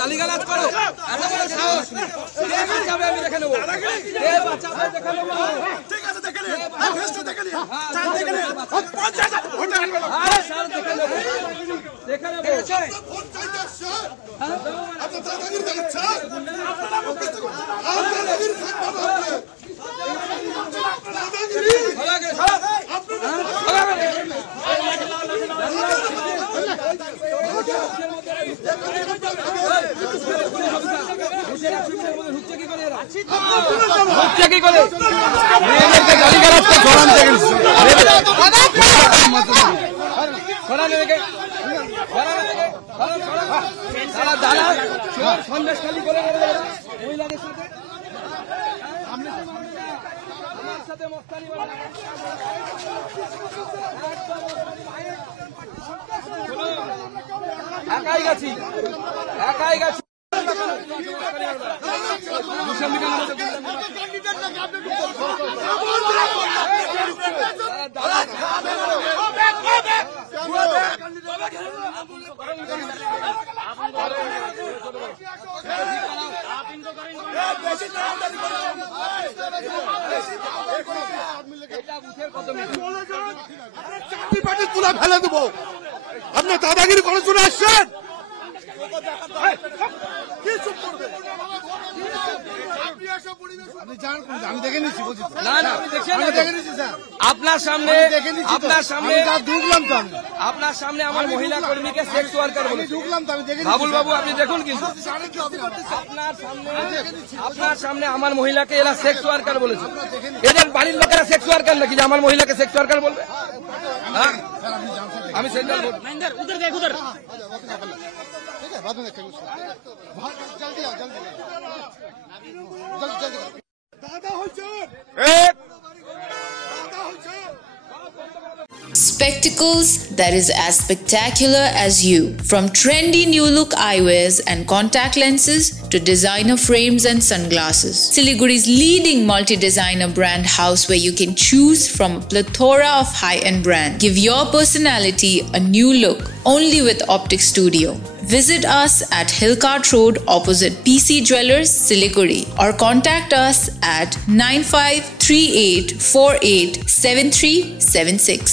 গালিগালাজ করো, এত বড় সাহস, কে বাঁচাবে আমি দেখে নেবো, কে বাঁচাবে দেখে নেবো। ঠিক আছে দেখে নিন, ফেসটা দেখে নিন, চার দেখে নিন, 50 ভোট আনবে না। আরে স্যার দেখে নেবো, দেখে নেবো। ভোট চাইতে স্যার, আপনি দাদাগিরি দেখাচ্ছেন, আপনারা মুক্তি করুন, আপনারা দাদাগিরি থাকবে না। দাদাগিরি ভালো করে স্যার, আপনারা একাই গেছি, একাই গেছি। ফেলে দেবো, আপনি দাদাগিরি করে চলে আসছেন। আমি দেখে নিচ্ছি, আপনার সামনে, আপনার সামনে ঢুকলাম তো, আপনার সামনে আমার মহিলা কর্মীকে সেক্স ওয়ার্কার বলে ঢুকলাম তো, আমি দেখে বাবুল বাবু আপনি দেখুন, কিন্তু আপনার সামনে আমার মহিলাকে এরা সেক্স ওয়ার্কার বলেছে। এদের বাড়ির লোকেরা সেক্স ওয়ার্কার নাকি যে আমার মহিলাকে সেক্স ওয়ার্কার বলবে? হ্যাঁ, আমি সেন্ট্রাল উধর দেখ, উধর Spectacles that is as spectacular as you. From trendy new look eyewears and contact lenses to designer frames and sunglasses. Siliguri's leading multi-designer brand house where you can choose from a plethora of high-end brands. Give your personality a new look only with Optic Studio. Visit us at Hillcart Road opposite PC Jewelers, Siliguri, or contact us at 9538487376.